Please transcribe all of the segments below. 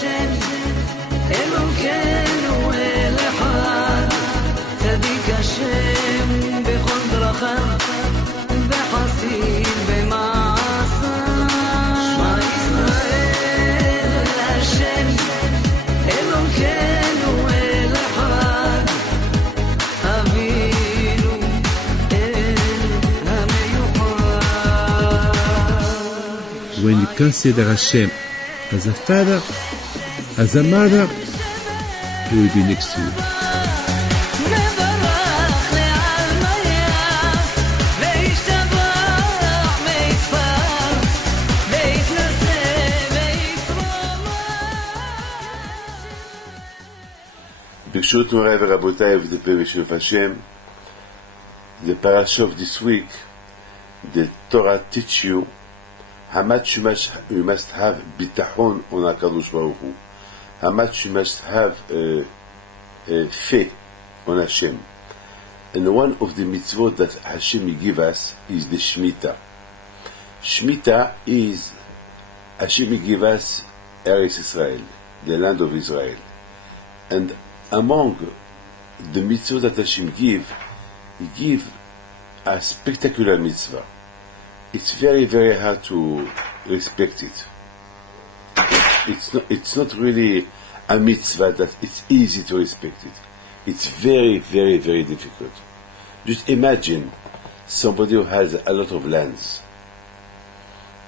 Hashem, Elokeinu El Echad, Tzadik Hashem, Bechol Drachav, Bechassid B'ma'asav. Shema Yisrael Hashem, Elokeinu El Echad, Avinu El HaMeyuchad. When you consider Hashem as a father, as a mother, He will be next to you. Birshut Morai v'Rabotai of the Perishuf Hashem, the parasha of this week, the Torah teach you how much you must have bitachon on HaKadosh Baruch Hu, how much you must have faith on Hashem. And one of the mitzvot that Hashem give us is the Shemitah. Shemitah is Hashem give us Eretz Israel, the land of Israel. And among the mitzvot that Hashem give, He give a spectacular mitzvah. It's very, very hard to respect it. It's not really a mitzvah that it's easy to respect it. It's very, very, very difficult. Just imagine somebody who has a lot of lands,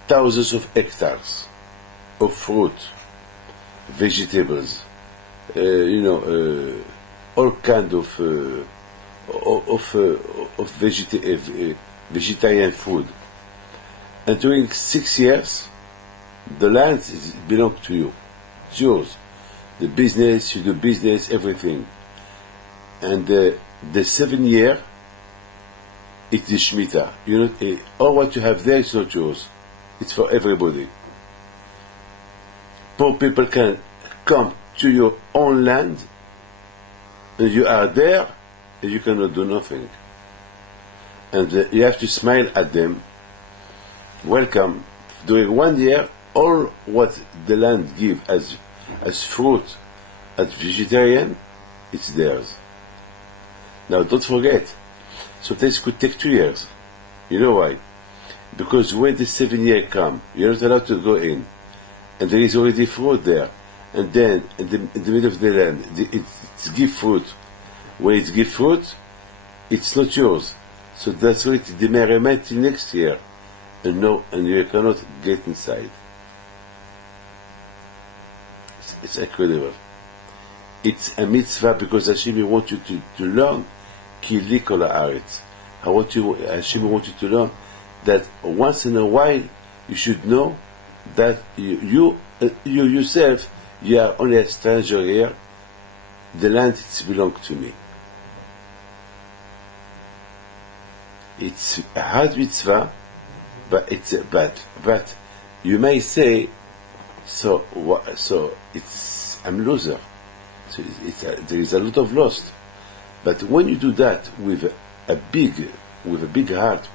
thousands of hectares of fruit, vegetables, all kind of vegetarian food. And during 6 years, the land belongs to you. It's yours. The business, you do business, everything. And the 7th year, it's the Shemitah. All what you have there is not yours. It's for everybody. Poor people can come to your own land, and you are there, and you cannot do nothing. And you have to smile at them. Welcome. During 1 year, all what the land gives as fruit, as vegetarian, it's theirs. Now, don't forget, sometimes it could take 2 years. You know why? Because when the 7th year comes, you're not allowed to go in, and there is already fruit there. And then, in the middle of the land, it's give fruit. When it's give fruit, it's not yours. So that's why it may remain till next year. And you cannot get inside. It's incredible. It's a mitzvah because Hashem wants you to learn Kili kol haaretz. Hashem wants you to learn that once in a while you should know that you yourself, you are only a stranger here. The land belongs to me. It's a hard mitzvah, but you may say, so I'm loser. So there is a lot of loss. But when you do that with a big heart,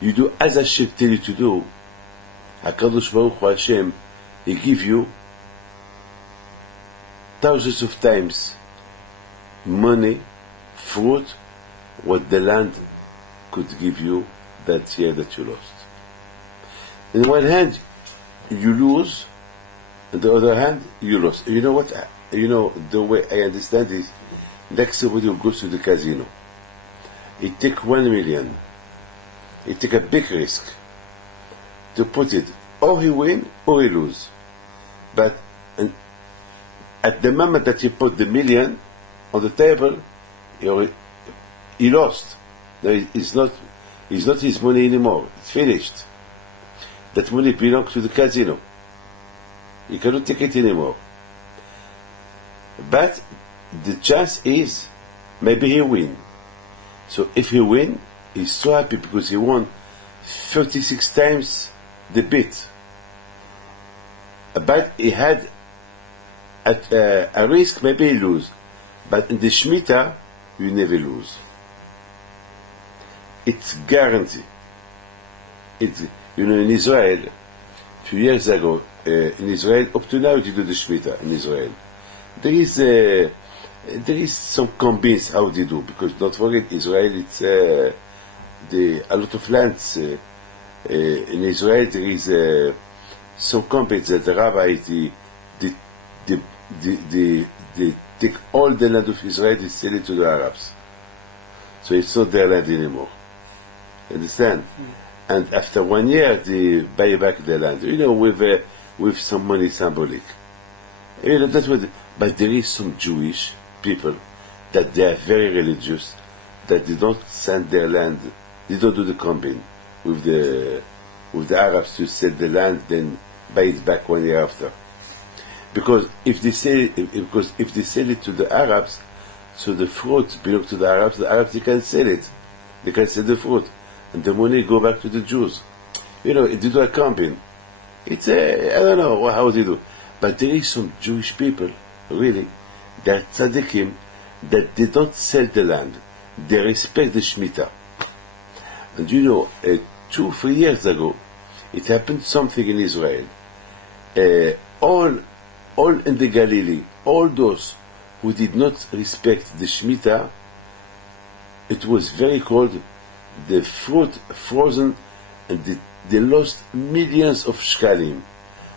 you do as Hashem tell you to do, HaKadosh Baruch Hu Hashem, He give you thousands of times money, fruit, what the land could give you that year that you lost. On the one hand, you lose, on the other hand, you lost. You know what? The way I understand is, like somebody who goes to the casino. He take 1 million. He take a big risk to put it, or he win or he lose. But at the moment that he put the million on the table, he lost. It's not his money anymore. It's finished. That money belongs to the casino. He cannot take it anymore. But the chance is maybe he win. So if he win, he's so happy because he won 36 times the bet. But he had a risk, maybe he lose. But in the Shemitah, you never lose. It's guaranteed. In Israel, few years ago in Israel, up to now you do the Shemitah in Israel. There is some combines how they do, because don't forget Israel, it's a lot of lands in Israel. There is some combines that the rabbis they take all the land of Israel, they sell it to the Arabs, so it's not their land anymore. Understand? And after 1 year, they buy back the land. With some money symbolic. That's what. But there is some Jewish people that they are very religious, that they don't send their land, they don't do the combine with the Arabs to sell the land, then buy it back 1 year after. Because if they sell it to the Arabs, so the fruit belongs to the Arabs they can sell it, they can sell the fruit, and the money go back to the Jews. They do a combine. It's I don't know how they do, but there is some Jewish people, really, that tzaddikim, that they don't sell the land, they respect the Shemitah. And 2-3 years ago, it happened something in Israel. All in the Galilee, all those who did not respect the Shemitah, it was very cold, the fruit frozen, and they lost millions of shkalim.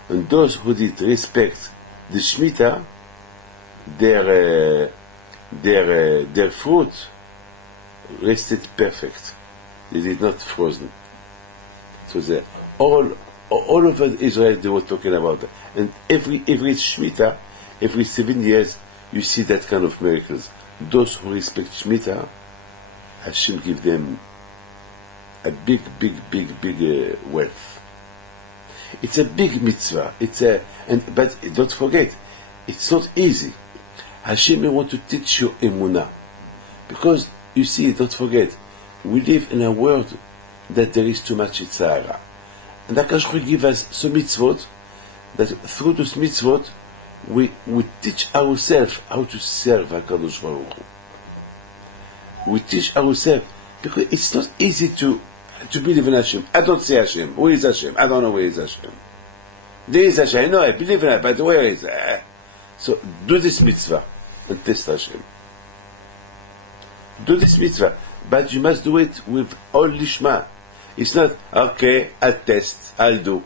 And those who did respect the Shemitah, their fruit rested perfect. They did not frozen. So all over Israel they were talking about that. And every Shemitah, every 7 years, you see that kind of miracles. Those who respect Shemitah, Hashem give them a big wealth. It's a big mitzvah. But don't forget, it's not easy. Hashem may want to teach you emunah, because you see, don't forget, we live in a world that there is too much yitzhara, and HaKadosh Baruch Hu give us some mitzvot that through those mitzvot we teach ourselves how to serve HaKadosh Baruch Hu. We teach ourselves, because it's not easy to believe in Hashem. I don't say Hashem. Where is Hashem? I don't know where is Hashem. There is Hashem. I know, I believe in it, but where is it? So do this mitzvah and test Hashem. Do this mitzvah, but you must do it with all lishma. It's not, okay, I'll test, I'll do.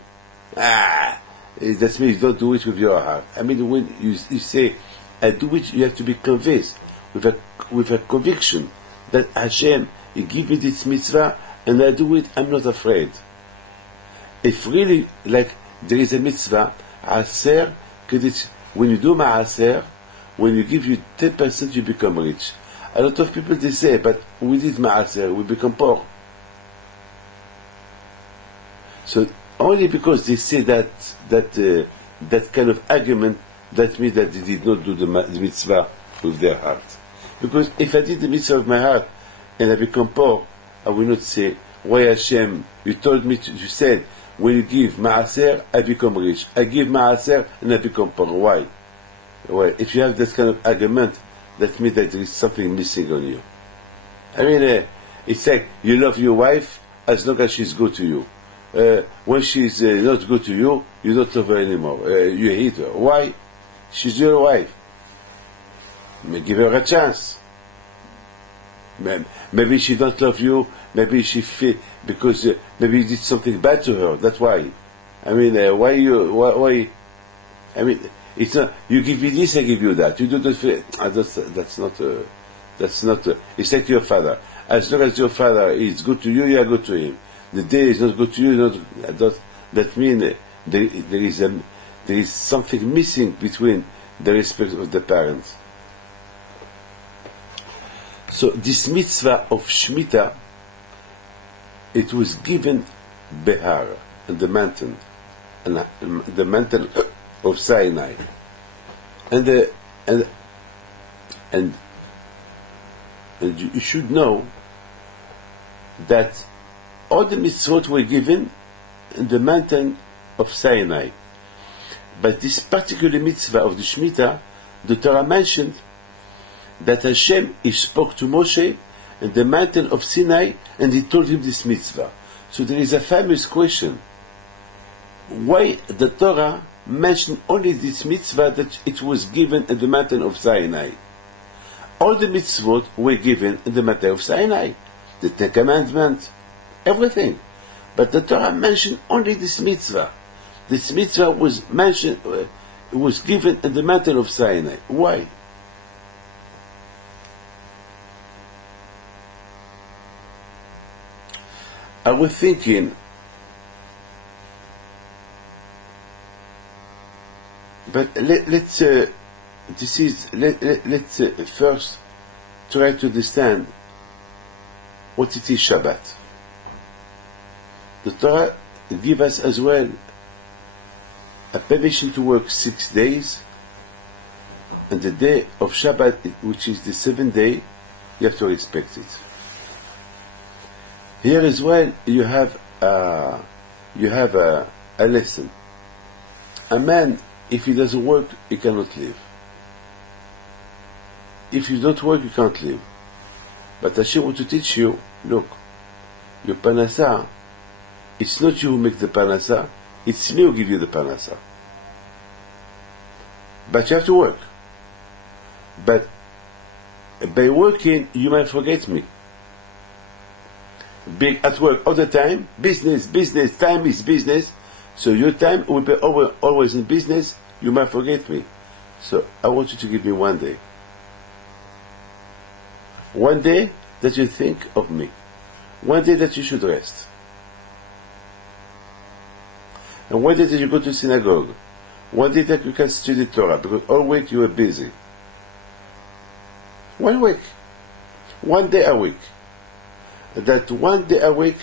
That means you don't do it with your heart. I mean, when you say, I do it, you have to be convinced, with a conviction that Hashem, He give me this mitzvah, and I do it, I'm not afraid. If really, like, there is a mitzvah, Aser, when you do Ma'aser, when you give you 10%, you become rich. A lot of people, they say, but we did Ma'aser, we become poor. So, only because they say that kind of argument, that means that they did not do the mitzvah with their heart. Because if I did the mitzvah with my heart, and I become poor, I will not say, why Hashem, you told me, you said, when you give Ma'aser, I become rich. I give Ma'aser, and I become poor. Why? Well, if you have that kind of argument, that means that there is something missing on you. I mean, it's like, you love your wife as long as she's good to you. When she's not good to you, you don't love her anymore. You hate her. Why? She's your wife. Give her a chance. Maybe she don't love you. Maybe she feel because maybe you did something bad to her. That's why. I mean, why? I mean, it's not. You give me this, I give you that. You do not feel. That's not. It's like your father. As long as your father is good to you, you are good to him. The day is not good to you. That means there is something missing between the respect of the parents. So this mitzvah of Shemitah, it was given Behar, in the mountain, the mountain of Sinai, and you should know that all the mitzvot were given in the mountain of Sinai, but this particular mitzvah of the Shemitah, the Torah mentioned that Hashem, He spoke to Moshe in the mountain of Sinai, and He told him this mitzvah. So there is a famous question. why the Torah mentioned only this mitzvah that it was given in the mountain of Sinai. All the mitzvot were given in the mountain of Sinai. The Ten Commandments, everything. But the Torah mentioned only this mitzvah. This mitzvah was mentioned, was given in the mountain of Sinai. Why? I was thinking, but let's first try to understand what it is Shabbat. The Torah gives us as well a permission to work 6 days, and the day of Shabbat, which is the 7th day, you have to respect it. Here as well, you have a lesson. A man, if he doesn't work, he cannot live. If you don't work, you can't live. But Hashem wants to teach you, look, your parnasa, it's not you who make the parnasa, it's me who give you the parnasa. But you have to work. But by working, you might forget me. Being at work all the time, business, time is business, so your time will be always in business, you might forget me. So I want you to give me 1 day. 1 day that you think of me. 1 day that you should rest. And 1 day that you go to synagogue. 1 day that you can study Torah, because all week you are busy. 1 week. 1 day a week. That 1 day a week,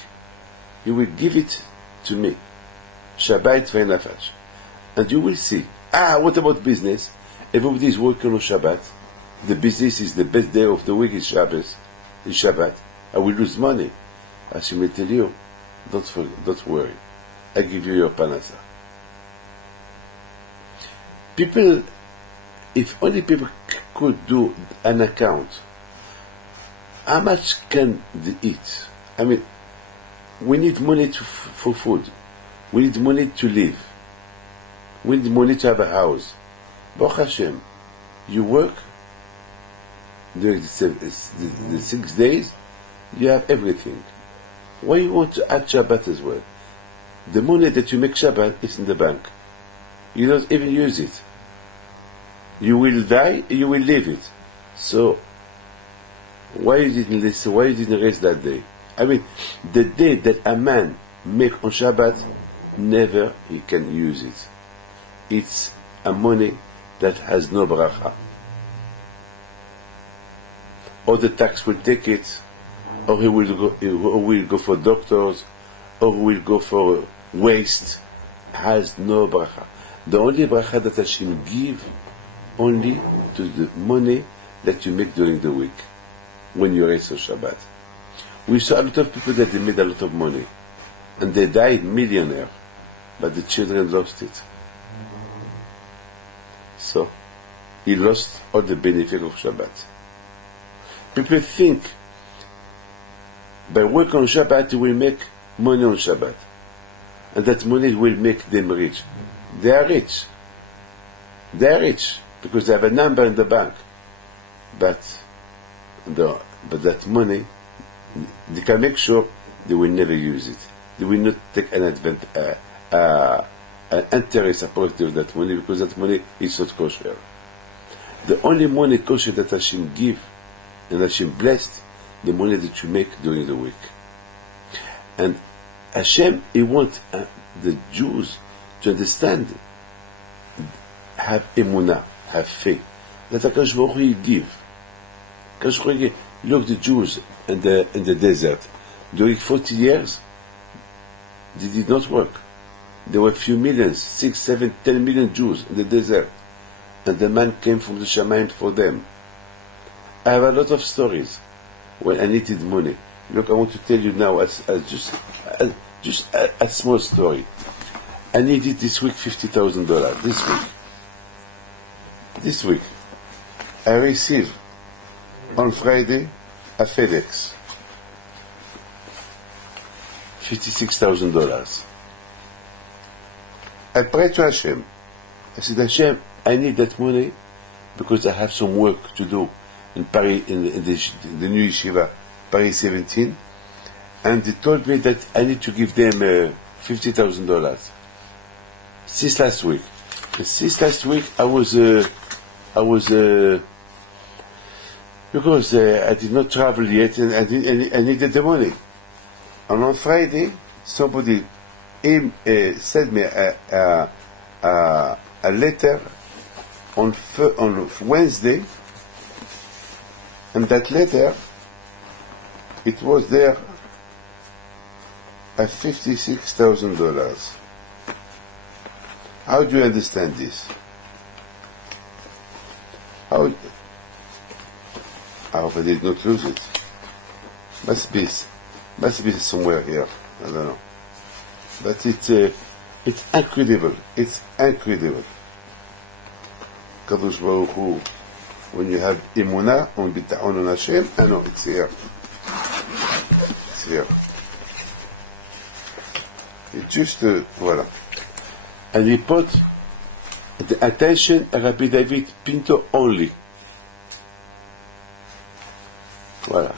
you will give it to me. Shabbat v'nafesh. And you will see. What about business? Everybody is working on Shabbat. The business is the best day of the week is Shabbat. I will lose money. Hashem will tell you, don't worry. I give you your parnasa. People, if only people could do an account, how much can they eat? I mean, we need money for food. We need money to live. We need money to have a house. Baruch Hashem, you work during the 6 days, you have everything. Why you want to add Shabbat as well? The money that you make Shabbat is in the bank. You don't even use it. You will die, you will leave it. So, why you didn't listen? Why you didn't rest that day? I mean, the day that a man make on Shabbat, never he can use it. It's a money that has no bracha. Or the tax will take it, or he will go for doctors, or he will go for waste. Has no bracha. The only bracha that Hashem give only to the money that you make during the week, when you rest on Shabbat. We saw a lot of people that they made a lot of money, and they died millionaire, but the children lost it. So, he lost all the benefit of Shabbat. People think by work on Shabbat they will make money on Shabbat, and that money will make them rich. They are rich. They are rich because they have a number in the bank. But that money, they can make sure they will never use it. They will not take an interest apart of that money, because that money is not kosher. The only money kosher that Hashem give and Hashem blessed, the money that you make during the week. And Hashem, He wants the Jews to understand, have emunah, have faith, that HaKadosh Baruch Hu He give. HaKadosh Baruch Hu, look, the Jews in the desert, during 40 years, they did not work. There were a few millions, 6, 7, 10 million Jews in the desert, and the man came from the Shamayim for them. I have a lot of stories when I needed money. Look, I want to tell you now just a small story. I needed this week $50,000. This week, I received on Friday a FedEx, $56,000. I pray to Hashem. I said, Hashem, I need that money because I have some work to do in Paris, in the new yeshiva, Paris 17. And they told me that I need to give them $50,000. Since last week. I was because I did not travel yet and I needed the money. And on Friday, somebody sent me a letter on Wednesday, and that letter, it was there at $56,000. How do you understand this? I hope I did not lose it. Must be somewhere here. I don't know. But it's incredible. It's incredible. Kadosh Baruch Hu, when you have Emunah on Bita'on on Hashem, I know it's here. It's here. It's just voilà. And he put the attention Rabbi David Pinto only. Voilà.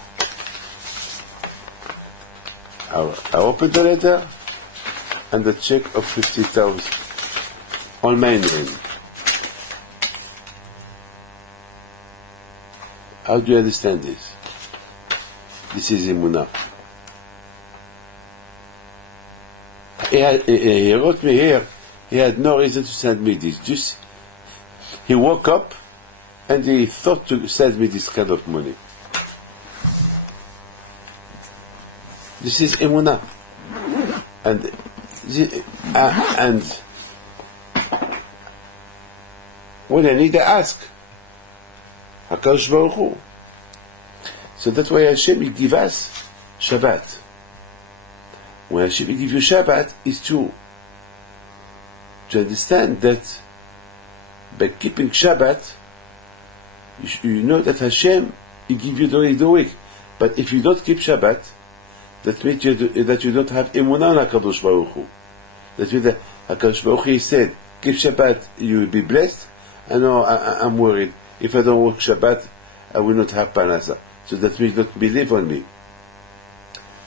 I opened the letter and the check of 50,000 on my name. How do you understand this? This is Emunah. He wrote me here. He had no reason to send me this. Just he woke up and he thought to send me this kind of money. This is Emunah. And when I need, I ask. HaKadosh Baruch Hu. So that's why Hashem will give us Shabbat. When Hashem will give you Shabbat, is to understand that by keeping Shabbat, you know that Hashem will give you the week. But if you don't keep Shabbat, that means that you don't have Emunah on HaKadosh Baruch Hu. That means that HaKadosh Baruch Hu said, keep Shabbat, you will be blessed. I know, I'm worried. If I don't work Shabbat, I will not have Parnasa. So that means don't believe on me.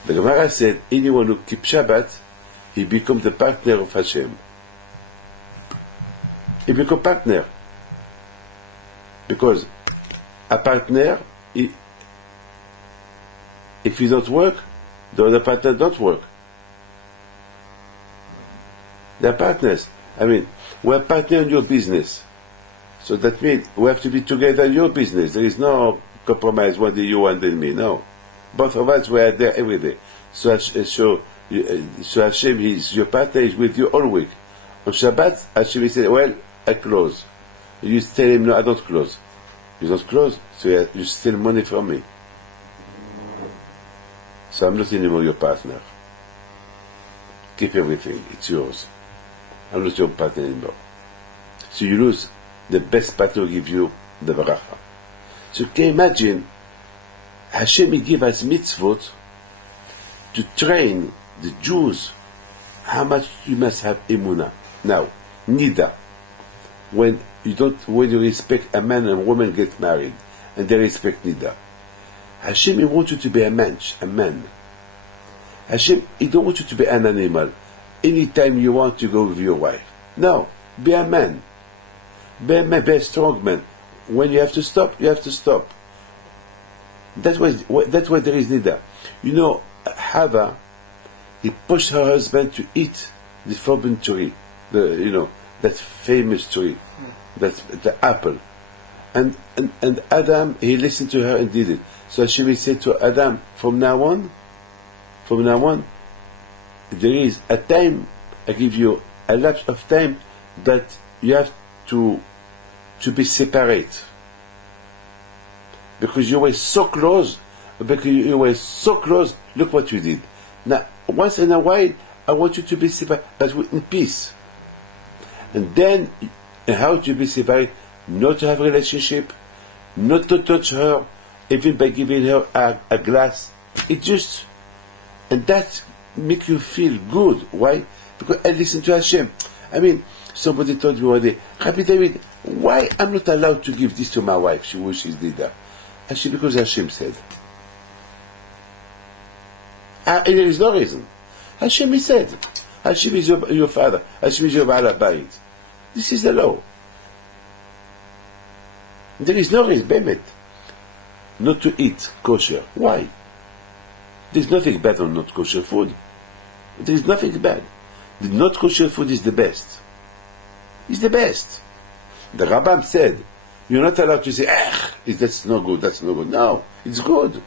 The Gemara said, anyone who keeps Shabbat, he becomes the partner of Hashem. He becomes partner. Because a partner, if you don't work, the other partner don't work. They are partners. I mean, we are partners in your business. So that means we have to be together in your business. There is no compromise, one day you, one day me. No. Both of us, we are there every day. So Hashem, your partner is with you all week. On Shabbat, Hashem said, well, I close. You tell him, no, I don't close. You don't close, so you steal money from me. So I'm not anymore your partner. Keep everything, it's yours. I'm not your partner anymore. So you lose the best partner will give you the bracha. So can you imagine, Hashem will give us mitzvot to train the Jews how much you must have emunah. Now, nida, when you respect a man and a woman get married, and they respect nida. Hashem, He wants you to be a man. Hashem, He don't want you to be an animal. Anytime you want to go with your wife. No, be a man. Be a strong man. When you have to stop, you have to stop. That's why there is nida. You know, Hava, he pushed her husband to eat the forbidden tree, that famous tree, that's the apple. And Adam, he listened to her and did it. So Hashem said to Adam, from now on, there is a time, I give you a lapse of time that you have to be separate. Because you were so close, look what you did. Now, once in a while, I want you to be separate, but in peace. And then, how to be separate? Not to have a relationship, not to touch her, even by giving her a glass. It just, and that make you feel good. Why? Because I listen to Hashem. I mean, somebody told me one day, Rabbi David, why I'm not allowed to give this to my wife? She wishes did that. Actually, because Hashem said. And there is no reason. Hashem is said. Hashem is your father. Hashem is your Baal Bayit. This is the law. There is no reason, Bemet, not to eat kosher. Why? There's nothing bad on not kosher food. There is nothing bad. The not kosher food is the best. It's the best. The Rambam said, you're not allowed to say, that's no good, that's no good. No, it's good.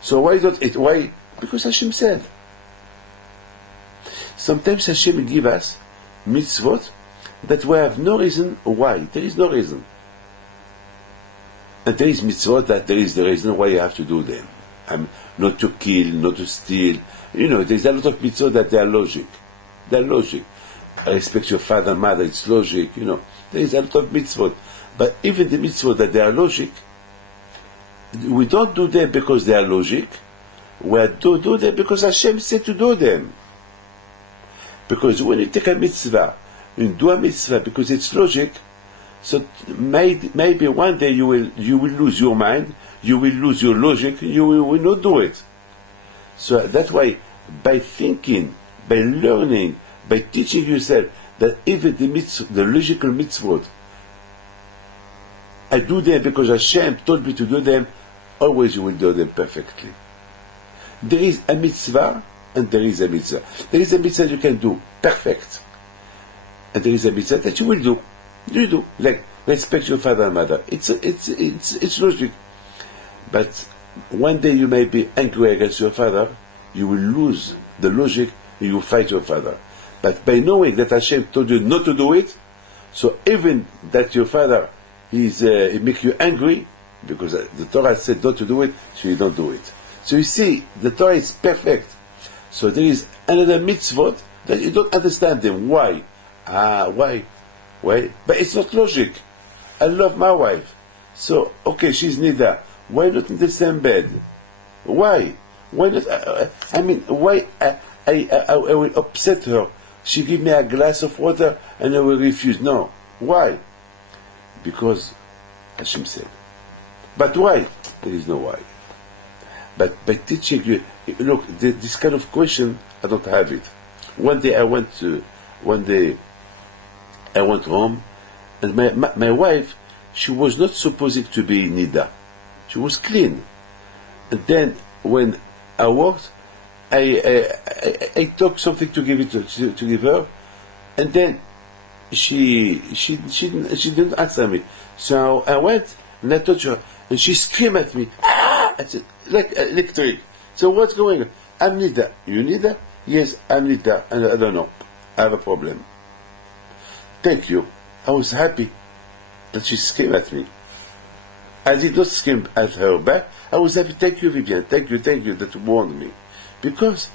So why don't it? Why? Because Hashem said. Sometimes Hashem give us mitzvot that we have no reason why. There is no reason. And there is mitzvot that there is the reason why you have to do them. Not to kill, not to steal. There's a lot of mitzvot that they are logic. They are logic. Respect your father and mother, it's logic. There is a lot of mitzvot. But even the mitzvot that they are logic, we don't do them because they are logic. We do them because Hashem said to do them. Because when you take a mitzvah, you do a mitzvah because it's logic, so maybe one day you will lose your mind, you will lose your logic, you will not do it. So that's why by thinking, by learning, by teaching yourself that even the logical mitzvot, I do them because Hashem told me to do them, always you will do them perfectly. There is a mitzvah and there is a mitzvah. There is a mitzvah you can do perfect, and there is a mitzvah that you will do. You do, like respect your father and mother. It's logic. But one day you may be angry against your father, you will lose the logic, and you will fight your father. But by knowing that Hashem told you not to do it, so even that your father he make you angry, because the Torah said not to do it, so you don't do it. So you see, the Torah is perfect. So there is another mitzvot that you don't understand them. Why? Why? Why? But it's not logic. I love my wife. So, okay, she's Nida. Why not in the same bed? Why? Why not? Why I will upset her? She give me a glass of water and I will refuse. No. Why? Because Hashem said. But why? There is no why. But by teaching you, look, this kind of question, I don't have it. One day I went home, and my wife, she was not supposed to be Nida. She was clean. And then when I walked, I took something to give her, and then she didn't answer me. So I went and I touched her, and she screamed at me. I said, like electric. So what's going on? I'm Nida. You Nida? Yes, I'm Nida. And I don't know. I have a problem. Thank you. I was happy that she screamed at me. I did not scream at her back. I was happy. Thank you, Vivian. Thank you that warned me. Because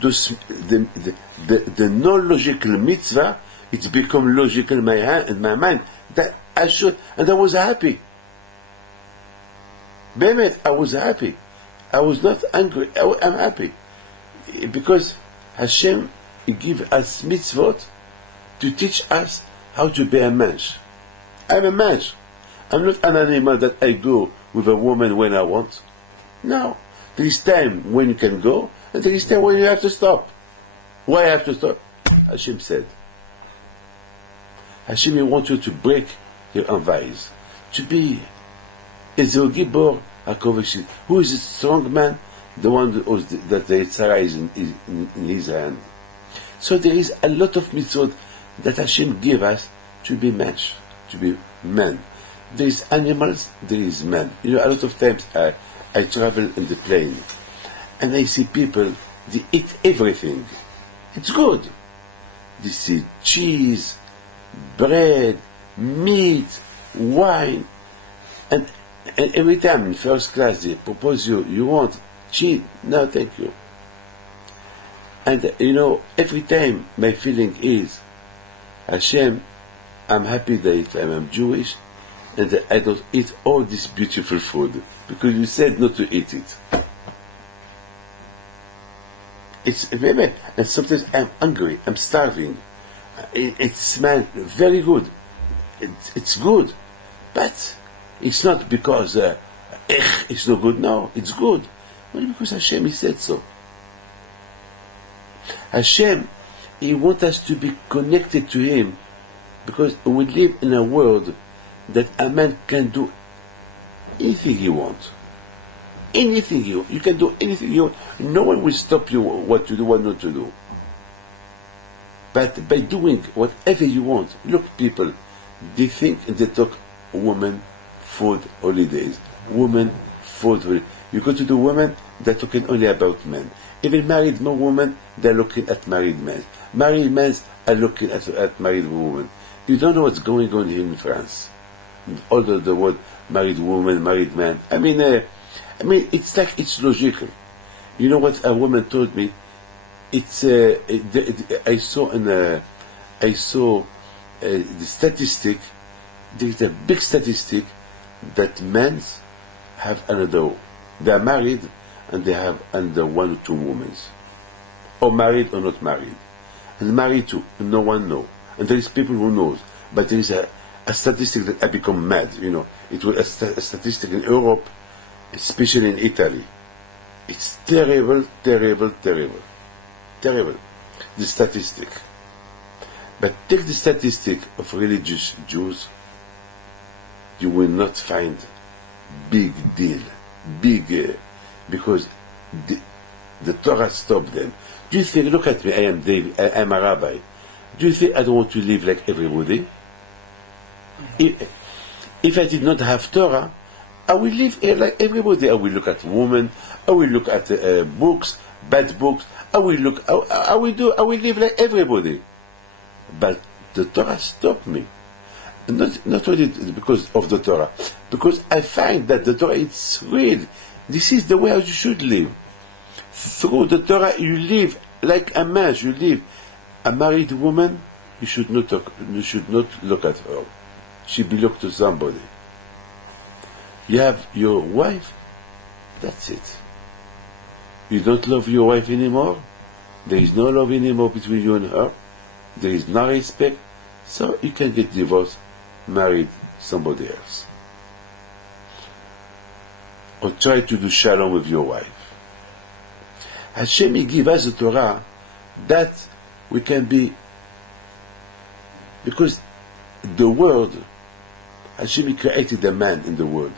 the non-logical mitzvah, it's become logical in my mind. That I should, and I was happy. Bemet, I was happy. I was not angry. I'm happy. Because Hashem give us mitzvot to teach us how to be a mensch. I'm a mensch. I'm not an animal that I go with a woman when I want. No. There is time when you can go, and there is time when you have to stop. Why I have to stop? Hashem said. Hashem wants you to break your envies. To be Ezeu Gibor HaKoveshit. Who is a strong man? The one that the Yitzhara is in his hand. So there is a lot of mitzvot that Hashem give us to be mensch, to be men. There is animals, there is men. A lot of times I travel in the plane and I see people, they eat everything. It's good. They see cheese, bread, meat, wine, and every time in first class they propose you want cheese? No, thank you. And every time my feeling is, Hashem, I'm happy that I'm Jewish and that I don't eat all this beautiful food because you said not to eat it. And sometimes I'm hungry, I'm starving. it's man very good. It's good, but it's not because it's no good. No, it's good. Only because Hashem, He said so. Hashem, He wants us to be connected to Him, because we live in a world that a man can do anything he wants. Anything you can do anything you want. No one will stop you what to do, what not to do. But by doing whatever you want, look, people, they think and they talk women, food, holidays. Women, food, holidays. You go to the women, they're talking only about men. Even married women, they're looking at married men. Married men are looking at married women. You don't know what's going on here in France. All the word married woman, married man. I mean, it's like it's logical. You know what a woman told me? It's I saw the statistic. There is a big statistic that men have another. They are married and they have under 1 or 2 women, or married or not married, and married too. No one knows, and there is people who knows, but there is a statistic that I become mad. You know, it was a statistic in Europe, especially in Italy. It's terrible, terrible, terrible, terrible. The statistic. But take the statistic of religious Jews, you will not find big deal, because the Torah stopped them. Do you think? Look at me. I am David. I am a rabbi. Do you think I don't want to live like everybody? If I did not have Torah, I will live like everybody. I will look at women. I will look at books, bad books. I will live like everybody. But the Torah stopped me. Not only because of the Torah, because I find that the Torah is real. This is the way you should live. Through the Torah, you live like a man. You live. A married woman, you should not look at her. She belongs to somebody. You have your wife, that's it. You don't love your wife anymore. There is no love anymore between you and her. There is no respect. So you can get divorced, married somebody else. Or try to do shalom with your wife. Hashem, He give us the Torah that we can be, because the world, Hashem created the man in the world.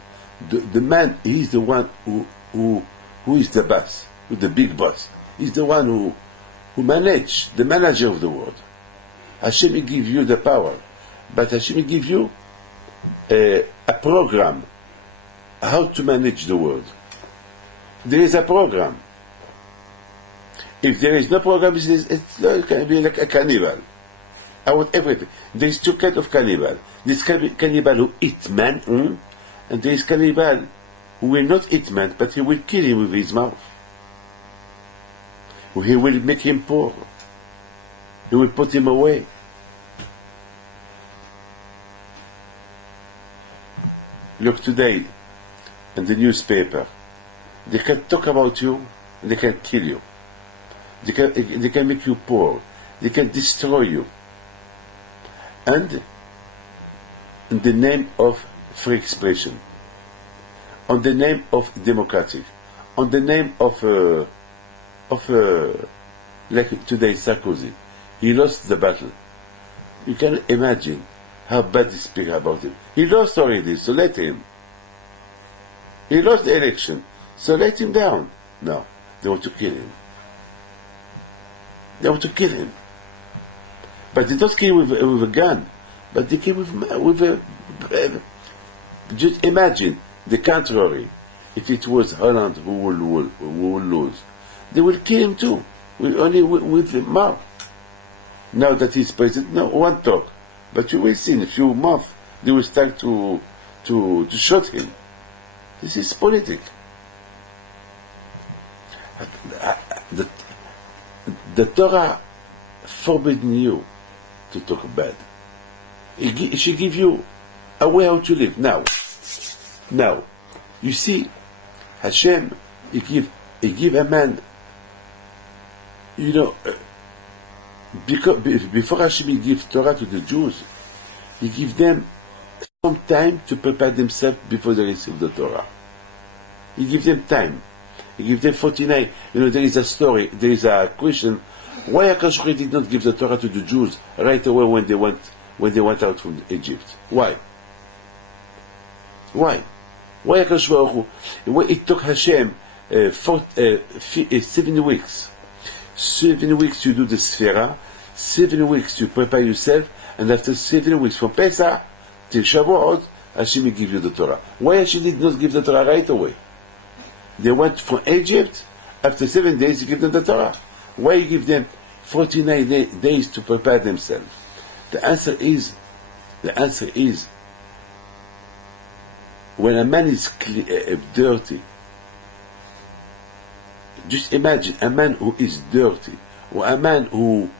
The man, he is the one who is the boss, who the big boss. He's the one who manage, the manager of the world. Hashem give you the power, but Hashem give you a program how to manage the world. There is a program. If there is no program, it can be like a cannibal. I want everything. There is 2 kinds of cannibal. This cannibal who eat man, and there is cannibal who will not eat man, but he will kill him with his mouth. He will make him poor. He will put him away. Look today in the newspaper. They can talk about you, and they can kill you. They can make you poor. They can destroy you. And in the name of free expression, on the name of democratic, on the name of like today Sarkozy, he lost the battle. You can imagine how bad they speak about him. He lost already, so let him. He lost the election, so let him down. No, they want to kill him. They want to kill him. But they don't kill with a gun, but they kill with a... just imagine the contrary. If it was Holland who will lose, they will kill him too, only with the mouth. Now that he's president, no one talk, but you will see in a few months they will start to shoot him. This is politics. The Torah forbidden you to talk bad. She give you a way how to live. Now, you see, Hashem, He give a man, because before Hashem give Torah to the Jews, He give them some time to prepare themselves before they receive the Torah. He give them time. He give them 49. There is a story, there is a question. Why HaKadosh Baruch Hu did not give the Torah to the Jews right away when they went out from Egypt? Why? Why HaKadosh Baruch Hu? It took Hashem 7 weeks. 7 weeks you do the Sfera, 7 weeks you prepare yourself, and after 7 weeks from Pesach till Shavuot, Hashem will give you the Torah. Why Hashem did not give the Torah right away? They went from Egypt, after 7 days He gave them the Torah. Why He give them 49 days to prepare themselves? The answer is, when a man is dirty, just imagine a man who is dirty, or a man who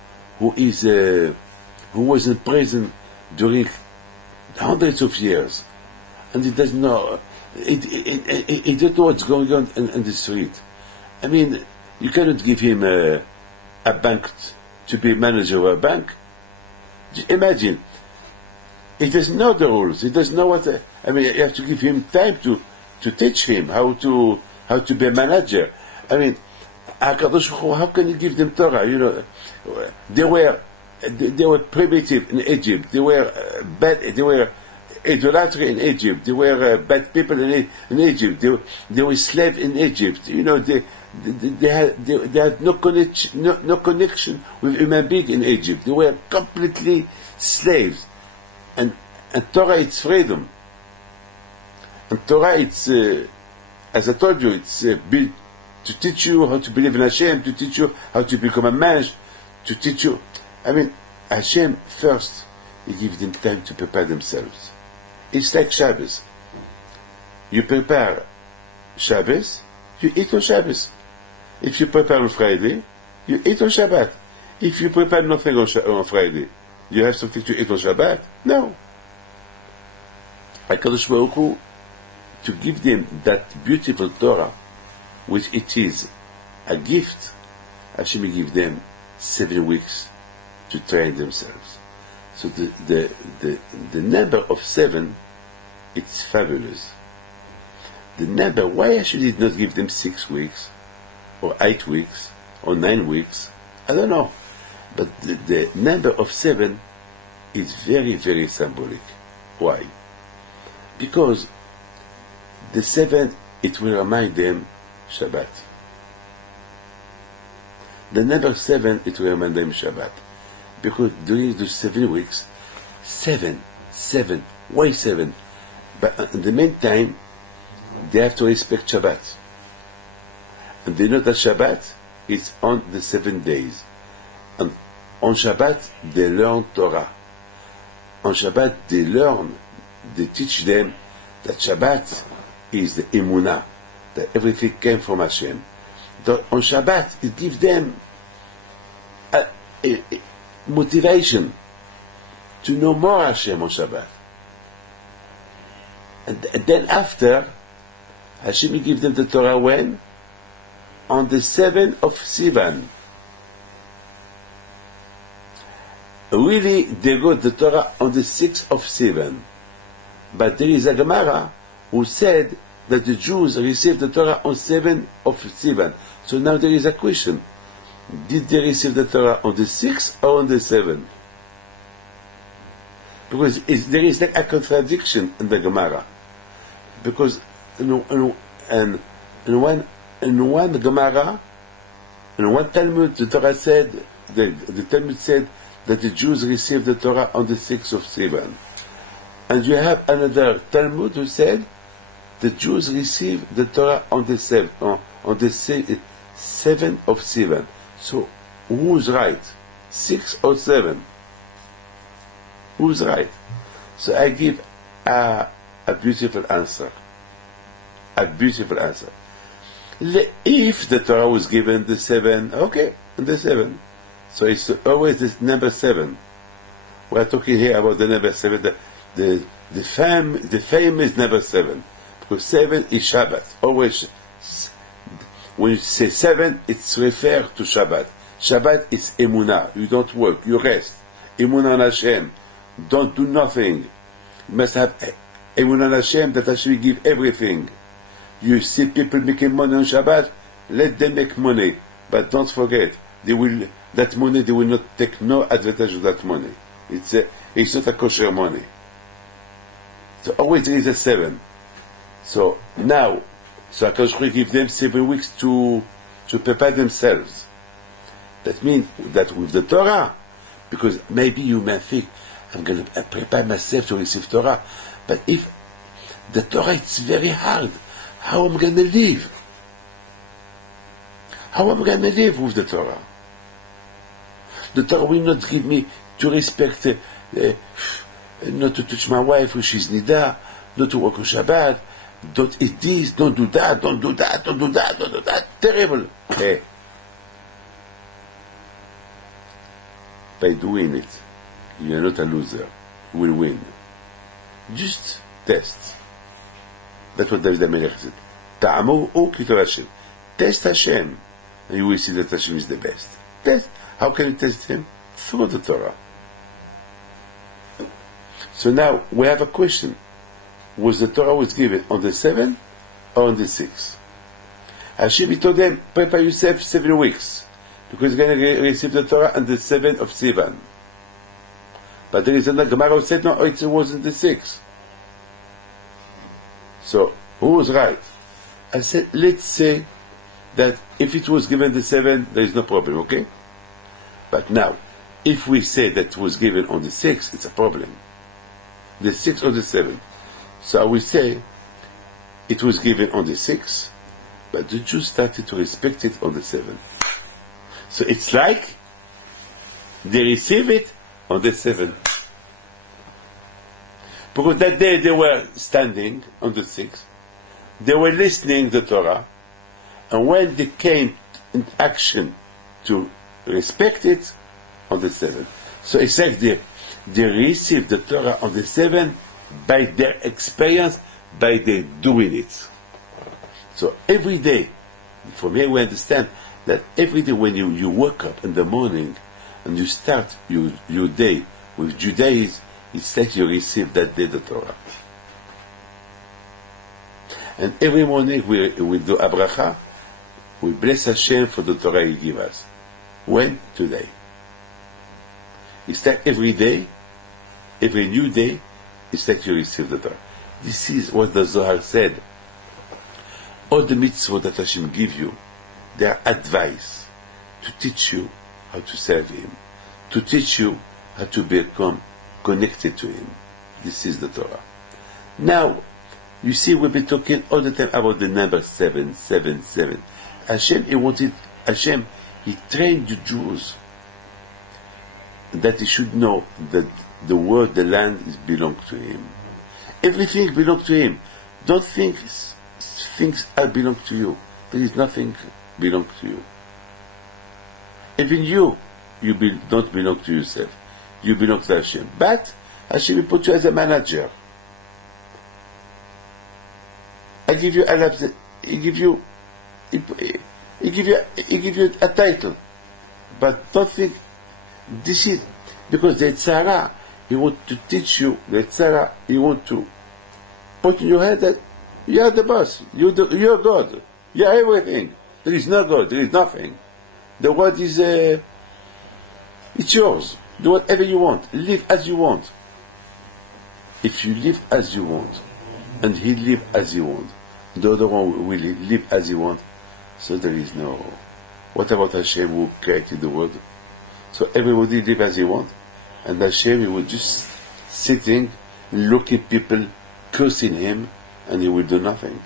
was in prison during hundreds of years, and he doesn't know, he don't know what's going on in the street. I mean, you cannot give him a bank to be manager of a bank. Just imagine, he doesn't know the rules. He doesn't know what. You have to give him time to teach him how to be a manager. I mean, HaKadosh Baruch Hu, how can you give them Torah? They were primitive in Egypt. They were bad. They were idolatry in Egypt. They were bad people in Egypt. They were slaves in Egypt. They had no connection with human being in Egypt. They were completely slaves. And Torah, it's freedom. And Torah, it's as I told you, it's built to teach you how to believe in Hashem, to teach you how to become a man, to teach you. Hashem first, He gives them time to prepare themselves. It's like Shabbos. You prepare Shabbos, you eat on Shabbos. If you prepare on Friday, you eat on Shabbat. If you prepare nothing on Friday, you have something to eat on Shabbat? No. HaKadosh Baruch Hu, to give them that beautiful Torah, which it is a gift, Hashem will give them 7 weeks to train themselves. So the number of 7, it's fabulous. The number, why Hashem did not give them 6 weeks, or 8 weeks, or 9 weeks, I don't know. But the number of 7 is very, very symbolic. Why? Because the 7, it will remind them Shabbat. The number 7, it will remind them Shabbat. Because during the 7 weeks, 7, why 7? But in the meantime, they have to respect Shabbat. And they know that Shabbat is on the 7 days. And on Shabbat, they learn Torah. On Shabbat, they teach them that Shabbat is the Emunah, that everything came from Hashem. That on Shabbat, it gives them a motivation to know more Hashem on Shabbat. And then after, Hashem will give them the Torah when? On the 7th of Sivan. Really, they got the Torah on the 6th of Sivan. But there is a Gemara who said that the Jews received the Torah on 7th of Sivan. So now there is a question. Did they receive the Torah on the 6th or on the 7th? Because there is like a contradiction in the Gemara. Because in one Gemara, in one Talmud, the Torah said, the Talmud said that the Jews received the Torah on the 6th of Sivan. And you have another Talmud who said the Jews received the Torah on the 7th of Sivan. So who's right? 6 or 7? Who's right? So I give a beautiful answer. A beautiful answer. If the Torah was given the 7, okay, the 7. So it's always this number 7. We are talking here about the number 7, the famous number 7. Because 7 is Shabbat. Always, when you say 7, it's referred to Shabbat. Shabbat is emunah. You don't work, you rest. Emunah on Hashem. Don't do nothing. You must have emunah on Hashem that Hashem will give everything. You see people making money on Shabbat, let them make money. But don't forget, they will not take no advantage of that money. It's not a kosher money. So always there is a 7. So now, HaKadosh Baruch Hu give them 7 weeks to prepare themselves. That means that with the Torah, because maybe you may think, I'm going to prepare myself to receive Torah, but if the Torah is very hard, how am I going to live? How am I going to live with the Torah? The Torah will not give me to respect, not to touch my wife when she's nida, not to work on Shabbat, don't eat this, don't do that, don't do that, don't do that, don't do that. Terrible. Hey. By doing it, you are not a loser. You will win. Just test. That's what David HaMelech said. Ta'amu Kitov Hashem. Test Hashem, and you will see that Hashem is the best. Test. How can you test Him? Through the Torah. So now we have a question. Was the Torah was given on the 7th or on the 6th? Hashem told them, prepare yourself 7 weeks, because you're going to receive the Torah on the 7th of Sivan. But there is another Gemara who said, no, it wasn't the 6th. So, who was right? I said, let's say that if it was given the 7th, there is no problem, okay? But now, if we say that it was given on the 6th, it's a problem. The 6th or the 7th. So I will say, it was given on the 6th, but the Jews started to respect it on the 7th. So it's like they receive it on the 7th. Because that day they were standing on the 6th, they were listening to the Torah, and when they came in action to respect it, on the 7th. So it's like they received the Torah on the 7th by their experience, by their doing it. So every day, from here we understand that every day when you wake up in the morning and you start your day with Judaism, it's like you receive that day the Torah. And every morning we do a bracha, we bless Hashem for the Torah He gives us. When? Today. It's like every day, every new day, it's like you receive the Torah. This is what the Zohar said. All the mitzvot that Hashem gives you, they are advice to teach you how to serve Him, to teach you how to become connected to Him. This is the Torah. Now, you see, we've been talking all the time about the number 777. Hashem, He trained the Jews that they should know that the world, the land, belongs to Him. Everything belongs to Him. Don't think things belong to you. There is nothing belongs to you. Even you don't belong to yourself. You belong to Hashem. But Hashem will put you as a manager. I give you a He give you a title. But don't think this is because the Tzara, he want to teach you, the Tzara, he want to put in your head that you are the boss, you're God, you are everything. There is no God, there is nothing. The world is it's yours. Do whatever you want, live as you want. If you live as you want, and he live as he want, the other one will live as he want, so there is no. What about Hashem who created the world? So everybody live as he want, and Hashem, he was just sitting, looking people, cursing him, and he will do nothing.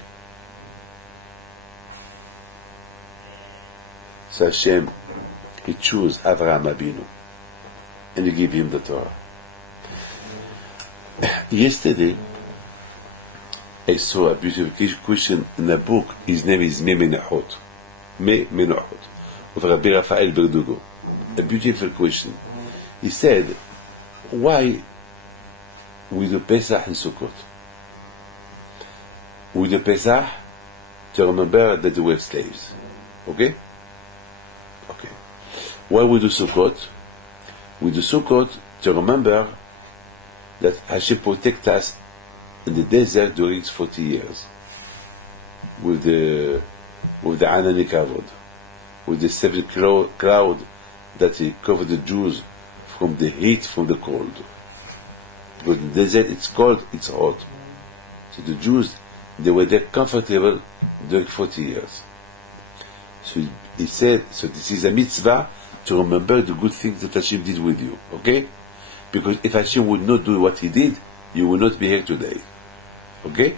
So Hashem, he chose Avraham Abinu, and he gave him the Torah. Yesterday, I saw a beautiful question in a book. His name is Me Menachot, of Rabbi Rafael Berdugo. A beautiful question. He said, why we do Pesach and Sukkot? We do Pesach to remember that we were slaves. Okay? Okay. Why we do Sukkot? We do Sukkot to remember that Hashem protect us in the desert during 40 years with the Anani Kavod, with the 7 cloud that he covered the Jews from the heat, from the cold. Because in the desert it's cold, it's hot. So the Jews, they were there comfortable during 40 years. So he said, so this is a mitzvah to remember the good things that Hashem did with you, okay? Because if Hashem would not do what he did, you would not be here today, okay?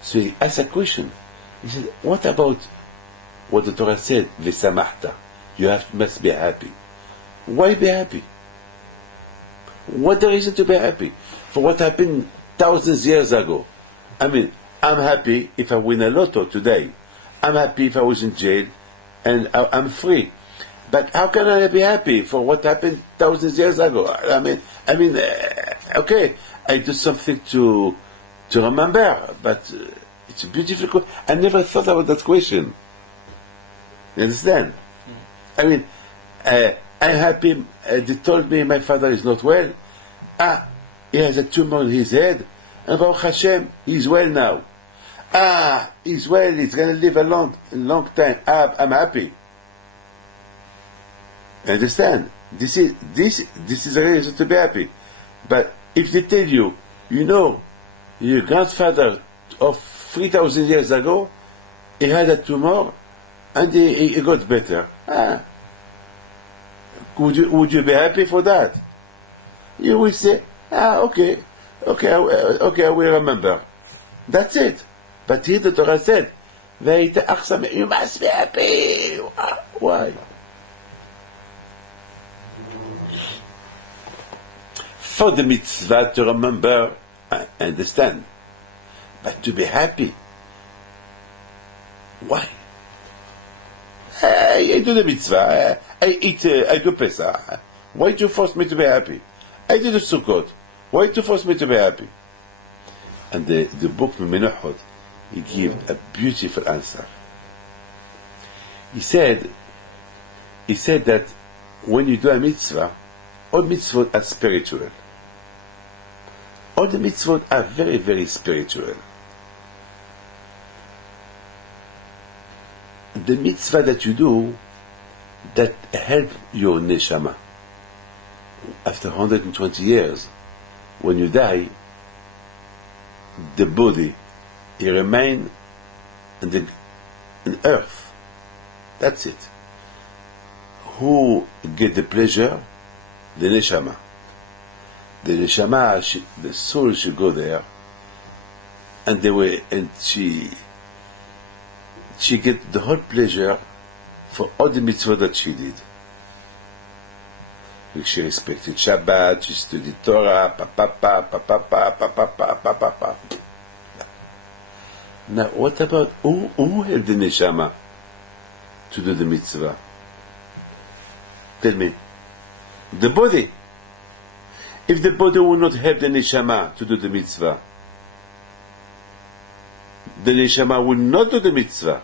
So he asked a question. He said, what about what the Torah said, V'samachta? You must be happy. Why be happy? What the reason to be happy? For what happened thousands of years ago. I mean, I'm happy if I win a lotto today. I'm happy if I was in jail and I'm free. But how can I be happy for what happened thousands of years ago? I mean, okay, I do something to remember, but it's a beautiful. I never thought about that question. You understand? I mean, I'm happy. They told me my father is not well. He has a tumor in his head. And Baruch Hashem, he's well now. He's well. He's going to live a long time. I'm happy. You understand? This is a reason to be happy. But if they tell you, you know, your grandfather of 3,000 years ago, he had a tumor, and he got better. Would you be happy for that? You will say, okay, I will remember. That's it. But here the Torah said, you must be happy. Why? For the mitzvah to remember, I understand. But to be happy, why? I do the mitzvah, I eat, I do Pesach. Why do you force me to be happy? I did the Sukkot. Why do you force me to be happy? And the book Menuchot, he gave a beautiful answer. He said that when you do a mitzvah, all mitzvot are spiritual. All the mitzvot are very, very spiritual. The mitzvah that you do that help your neshama. After 120 years, when you die, the body, it remains in earth. That's it. Who get the pleasure? The neshama. The neshama, the soul should go there, and she get the whole pleasure for all the mitzvot that she did. She respected Shabbat, she studied Torah, Now, what about who helped the neshama to do the mitzvah? Tell me. The body. If the body will not help the neshama to do the mitzvah, the neshama will not do the mitzvah.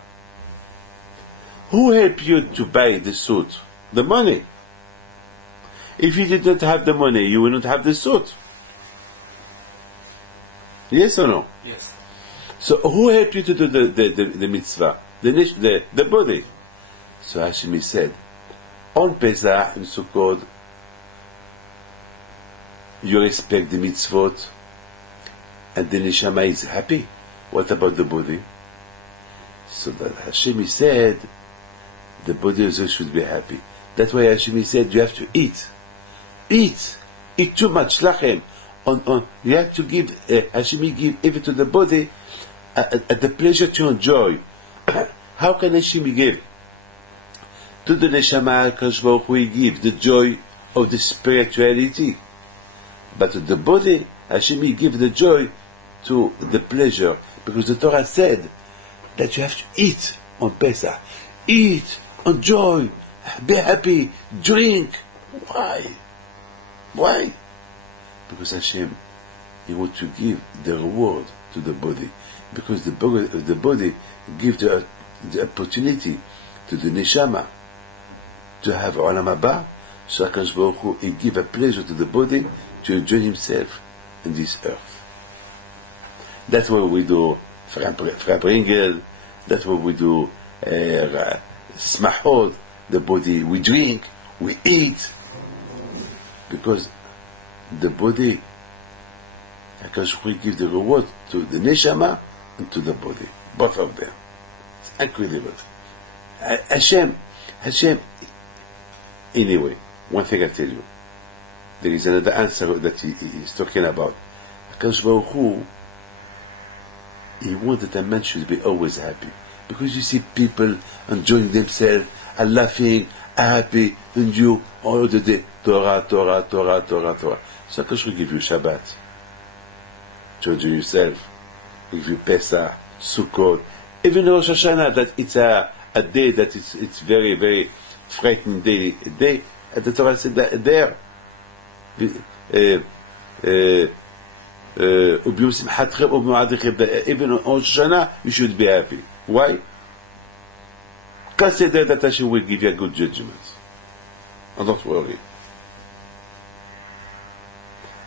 Who helped you to buy the suit? The money. If you did not have the money, you will not have the suit. Yes or no? Yes. So who helped you to do the mitzvah? The body. So Hashemi said, on Pesach and Sukkot, you respect the mitzvot, and the neshama is happy. What about the body? So that Hashemi said, the body also should be happy. That's why Hashemi said, you have to eat. Eat too much lachem. You have to give. Hashemi give even to the body the pleasure to enjoy. How can Hashemi give to the neshama? Because we give the joy of the spirituality, but to the body, Hashemi give the joy to the pleasure, because the Torah said that you have to eat on Pesach. Eat, enjoy, be happy, drink. Why? Because Hashem, He wants to give the reward to the body. Because the body gives the opportunity to the neshama. to have Olam Haba, so HaKadosh Baruch Hu, He give a pleasure to the body to enjoy Himself in this earth. That's why we do Freibringel, that's why we do Smachot, the body, we drink, we eat, because the body, HaKadosh Baruch Hu give the reward to the Neshama and to the body, both of them. It's incredible. Hashem, anyway, one thing I tell you, there is another answer that he is talking about. HaKadosh Baruch Hu, He wanted that man should be always happy. Because you see people enjoying themselves, and laughing, happy, and you all the day, Torah. So HaKadosh Baruch Hu give you Shabbat to enjoy yourself. He give you Pesach, Sukkot, even Rosh Hashanah, that it's a day that it's very, very frightening day. And the Torah said that there, even on Rosh Hashanah, you should be happy. Why? Consider that Hashem will give you a good judgment. And don't worry.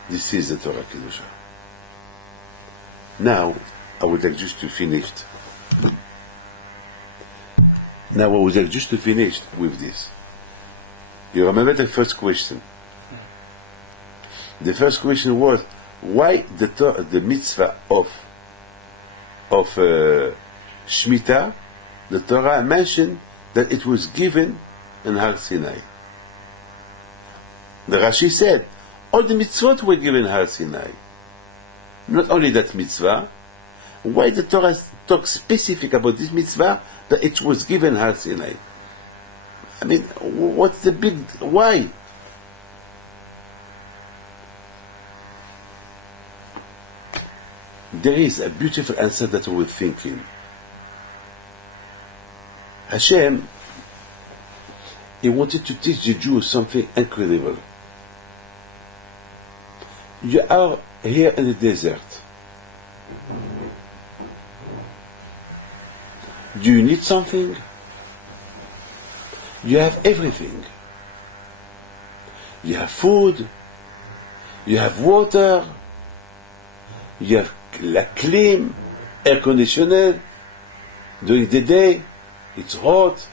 This is the Torah Kedusha. Now, I would like just to finish. With this. You remember the first question? The first question was, why the mitzvah of Shemitah, the Torah mentioned that it was given in Har Sinai. The Rashi said, all the mitzvot were given in Har Sinai. Not only that mitzvah, why the Torah talks specific about this mitzvah, that it was given in Har Sinai? I mean, what's the big, why? There is a beautiful answer that we were thinking. Hashem, He wanted to teach the Jews something incredible. You are here in the desert. Do you need something? You have everything. You have food, you have water, you have clean air conditioner. During the day it's hot,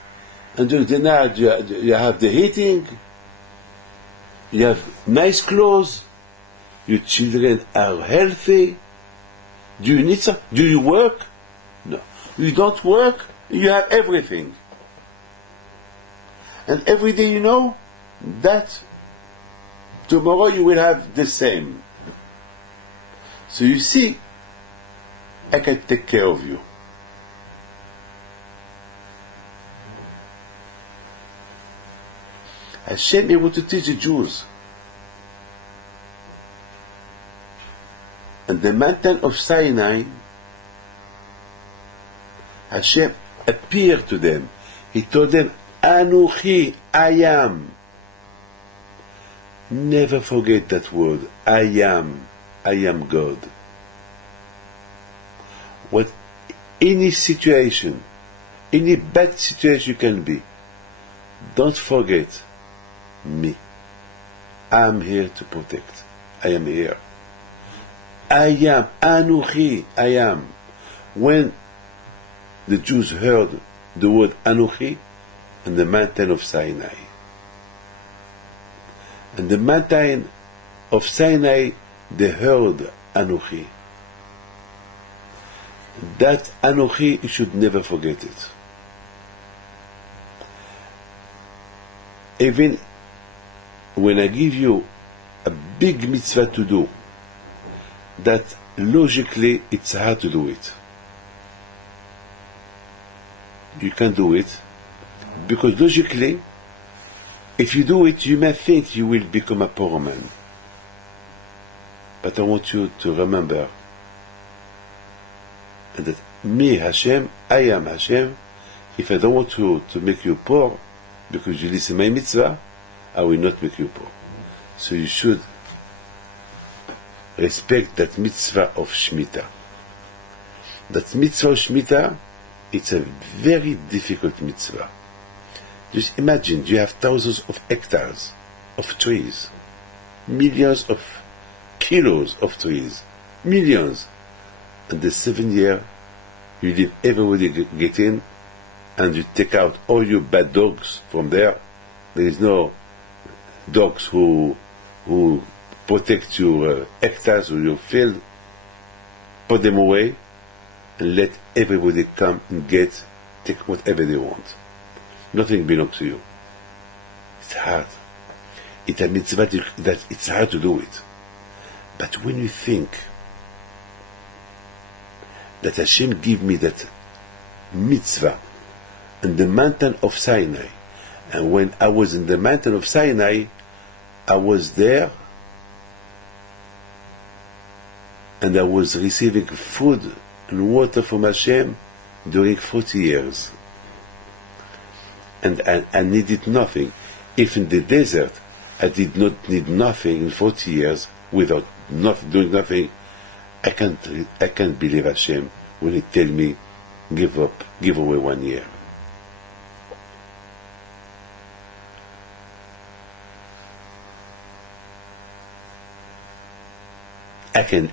and during the night you have the heating, you have nice clothes, your children are healthy. Do you need some? Do you work? No. You don't work, you have everything. And every day you know that tomorrow you will have the same. So you see, I can take care of you. Hashem able to teach the Jews. And the mountain of Sinai, Hashem appeared to them. He told them, Anuchi, I am. Never forget that word. I am God. What any situation, any bad situation can be, don't forget me. I am here to protect. I am here. I am. Anuchi, I am. When the Jews heard the word Anuchi on the mountain of Sinai, and the mountain of Sinai, they heard Anuchi. That Anuchi, you should never forget it. Even when I give you a big mitzvah to do, that logically it's hard to do it. You can't do it, because logically, if you do it, you may think you will become a poor man. But I want you to remember that me, Hashem, I am Hashem. If I don't want to make you poor, because you listen to my mitzvah, I will not make you poor. So you should respect that mitzvah of Shemitah. That mitzvah of Shemitah, it's a very difficult mitzvah. Just imagine, you have thousands of hectares of trees, millions of kilos of trees, millions. And the 7 year, you leave everybody get in, and you take out all your bad dogs from there. There is no dogs who protect your hectares or your field. Put them away and let everybody come and take whatever they want. Nothing belongs to you. It's hard. It's a mitzvah that it's hard to do it. But when you think that Hashem give me that mitzvah in the mountain of Sinai, and when I was in the mountain of Sinai, I was there and I was receiving food and water from Hashem during 40 years. And I needed nothing. If in the desert I did not need nothing in 40 years without doing nothing, I can't believe Hashem when He tell me, give away 1 year. I can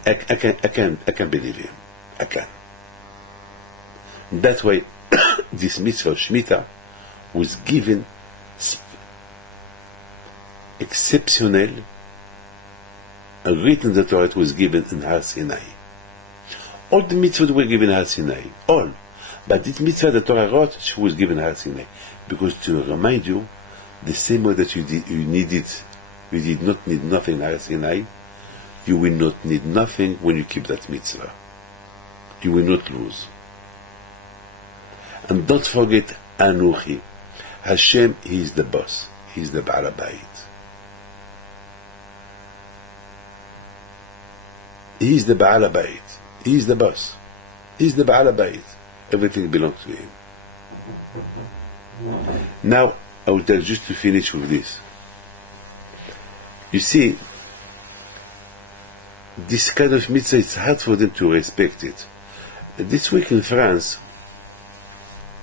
believe Him. I can. That's why this mitzvah of Shemitah was given exceptional, and written the Torah was given in Har Sinai. All the mitzvahs were given in Har Sinai, all. But this mitzvah the Torah wrote, she was given in Har Sinai, because to remind you, the same way that you did not need nothing in Har Sinai, you will not need nothing when you keep that mitzvah. You will not lose. And don't forget Anuchi. Hashem, He is the boss. He is the Ba'al Bayit. He is the Ba'al Bayit. He is the boss. He is the Ba'al Bayit. Everything belongs to Him. Now, I will tell you just to finish with this. You see, this kind of mitzvah, it's hard for them to respect it. This week in France,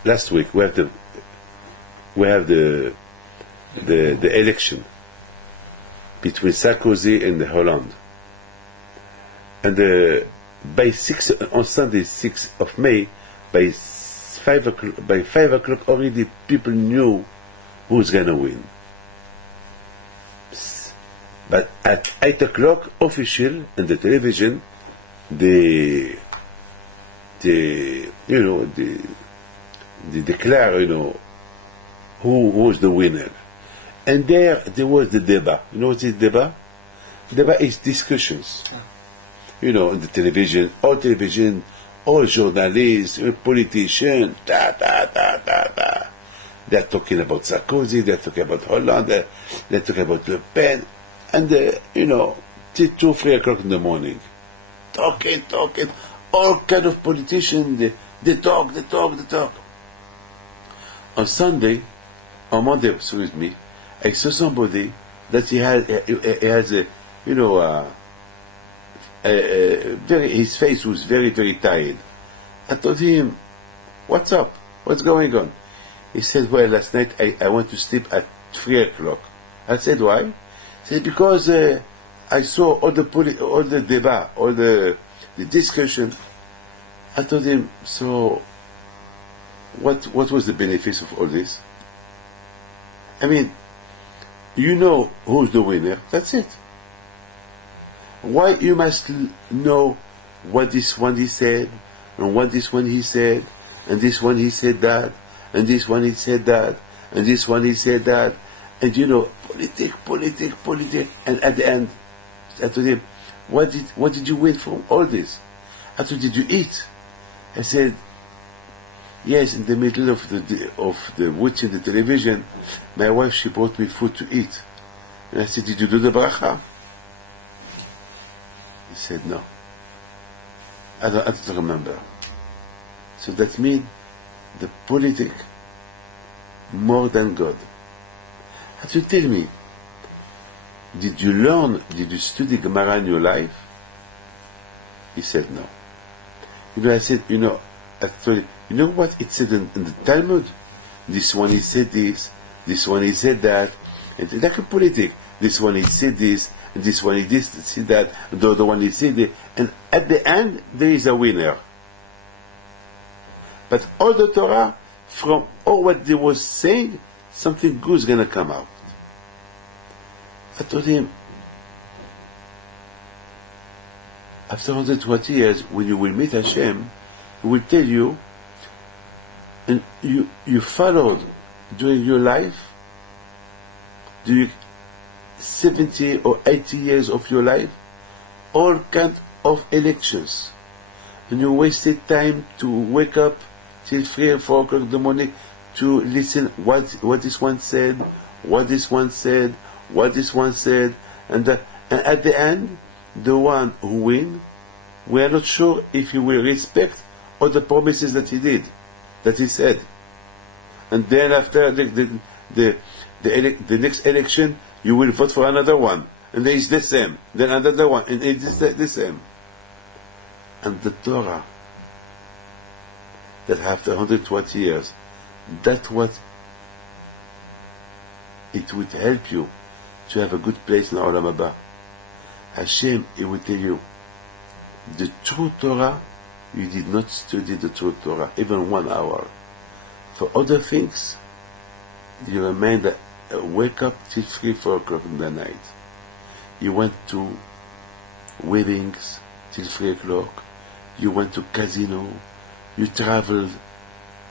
last week, we have the election between Sarkozy and Hollande. And on Sunday, 6th of May, by 5 o'clock already people knew who's going to win. But at 8 o'clock, official in the television, they declare, who was the winner. And there was the débat. You know what is débat? Débat is discussions. In the television, all journalists, politicians, they're talking about Sarkozy, they're talking about Hollande, they're talking about Le Pen, and till 2, 3 o'clock in the morning, talking, all kind of politicians, they talk. On Monday, I saw somebody that he has his face was very, very tired. I told him, what's up? What's going on? He said, well, last night I went to sleep at 3 o'clock. I said, why? He said, because I saw all the débat, all the discussion. I told him, so what was the benefit of all this? I mean, you know who's the winner, that's it. Why you must know what this one he said, and what this one he said, and this one he said that, and this one he said that, and this one he said that, and politics, and at the end, I told him, what did you win from all this? I told him, did you eat? I said, yes, in the middle of the watching the television, my wife, she brought me food to eat. And I said, did you do the bracha? He said, no. I don't remember. So that means the politic more than God. Have you tell me, did you study Gemara in your life? He said, no. I said, I told you, you know what it said in the Talmud? This one he said this, this one he said that, and it's like a politic. This one he said this, and this one he said that, and the other one he said it, and at the end there is a winner. But all the Torah, from all what they was saying, something good is gonna come out. I told him, after 120 years, when you will meet Hashem, He will tell you, and you followed during your life, during 70 or 80 years of your life, all kinds of elections. And you wasted time to wake up till 3 or 4 o'clock in the morning to listen what this one said, what this one said, what this one said, and at the end, the one who win, we are not sure if he will respect all the promises that he did, that he said. And then after the next election, you will vote for another one, and then it's the same, then another one, and it's the same. And the Torah, that after 120 years, that's what it would help you to have a good place in Olam Haba. Hashem, He will tell you, the true Torah, you did not study the true Torah, even 1 hour. For other things, you remained wake up till 3, 4 o'clock in the night. You went to weddings till 3 o'clock. You went to casino. You traveled.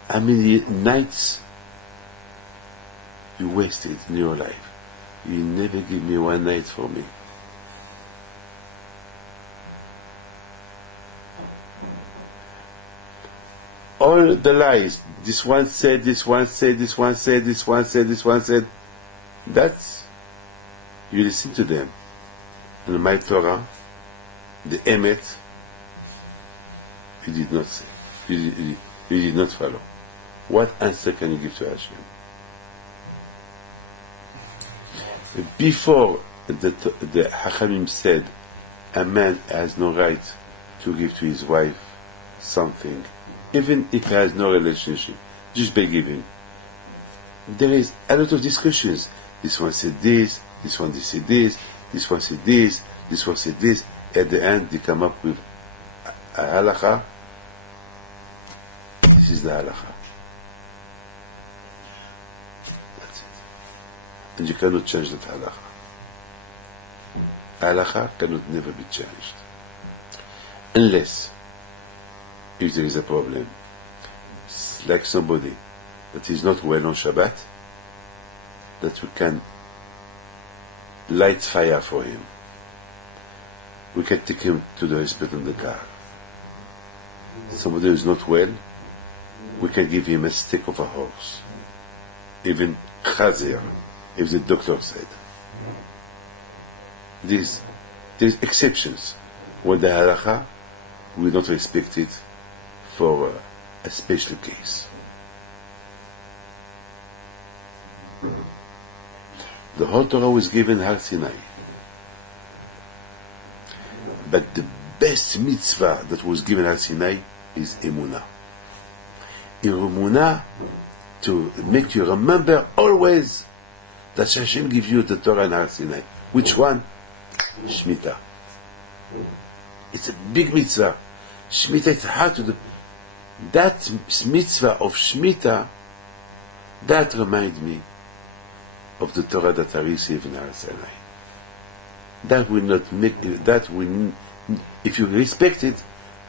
How many nights you wasted in your life? You never give me 1 night for me. All the lies, this one said, this one said, this one said, this one said, this one said, that's, you listen to them. And my Torah, the Emet, you did not say, you did not follow. What answer can you give to Hashem? Before the Hachamim said, a man has no right to give to his wife something, even if he has no relationship, just by giving. There is a lot of discussions. This one said this said this, this one said this, this one said this. At the end, they come up with a halakha. This is the halakha. That's it. And you cannot change that halakha. Halakha cannot never be changed. Unless, if there is a problem, it's like somebody that is not well on Shabbat, that we can light fire for him. We can take him to the hospital in the car. Somebody who is not well, we can give him a stick of a horse. Even chazer, if the doctor said. There's exceptions. When the halakha, we don't respect it for a special case. The whole Torah was given Har Sinai. But the best mitzvah that was given Har Sinai is Emunah. In Emunah, to make you remember always that Hashem give you the Torah in Har Sinai. Which one? Shemitah. It's a big mitzvah. Shemitah, it's hard to do. That mitzvah of Shemitah, that reminds me of the Torah that I received in Har Sinai. That will not make, that will, if you respect it,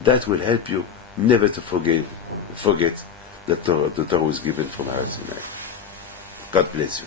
that will help you never to forget the Torah was given from Har Sinai. God bless you.